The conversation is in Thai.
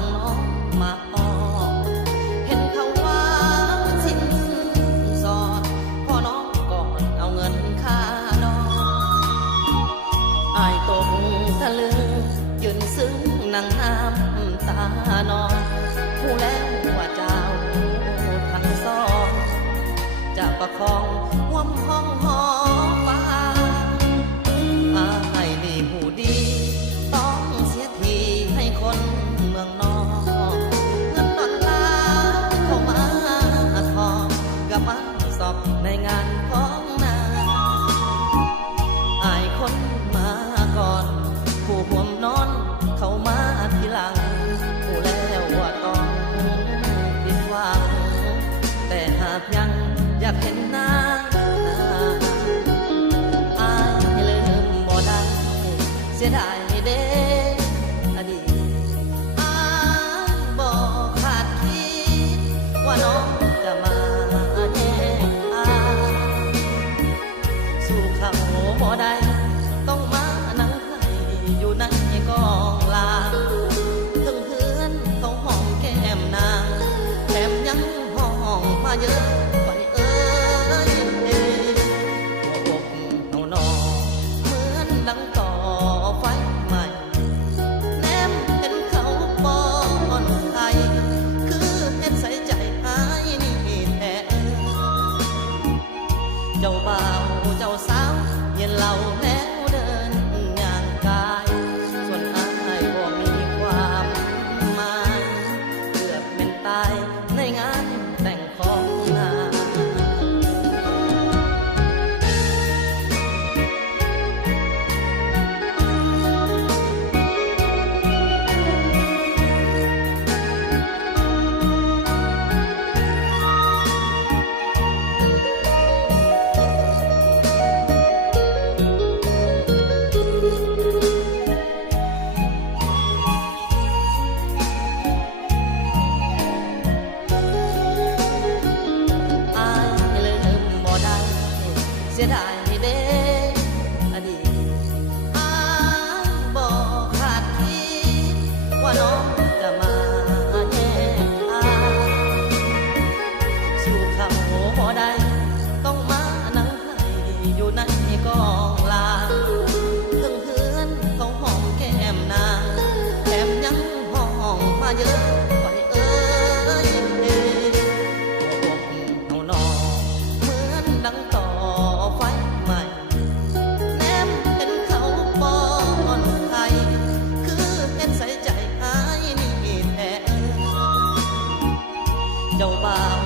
องน้องมาออกเห็นเขาว่าสิ้นสอดพ่อน้องก่อนเอาเงินค่านอนอายตกตะลึงยืนซึ้งนั่งน้ำตานองผู้แล้วว่าเจ้าทั้งสองจะประคองห่วมห้องหอฟ้าให้ดีหูดีต้องเสียทีให้คนเมืองนอกเงินดอลลาร์เข้ามาทองกับมาสอบในงานของนาอายคนมาก่อนผู้ห่วมนอนเข้ามาทีหลังผู้แล้วว่าต้องผิดหวังแต่หากยังอยากเห็นหน้าอายลืมบ่ได้เสียดายเด้อดีตอายบ่คาดคิดว่าน้องจะมาแย่งอายสู่เขาบ่ได้ต้องมานั่งให้อยู่ในกองลางถึงเพื่อนเขาหอมแก้มนางแถมยังห้องมาเยอะดังต่อไฟใหม่แนมเห็นเขาป้อนไทยคือเห็นใส่ใจหายนี่แท้เจ้าบ่าวเจ้าสาวเย็นเหล่าแล้วเดินย่างกายส่วนอายก็มีความหมายเกือบเป็นตายในงานแต่งของนาเสียดายเด้อดีตอายบ่คาดคิดว่าน้องจะมาแย่งอายสู่เขาบ่ได้ต้องมานั่งให้อยู่ในกองลางถึงเพื่อนเขาหอมแก้มนางแถมยังห้องมาเยอะไว้เอ้ยหัวอกเฮานอเหมือนดังต่อไฟใหม่แนมเห็นเขาป้อนไทยคือเห็นใส่ใจหายนี่แท้เจ้าบ่าว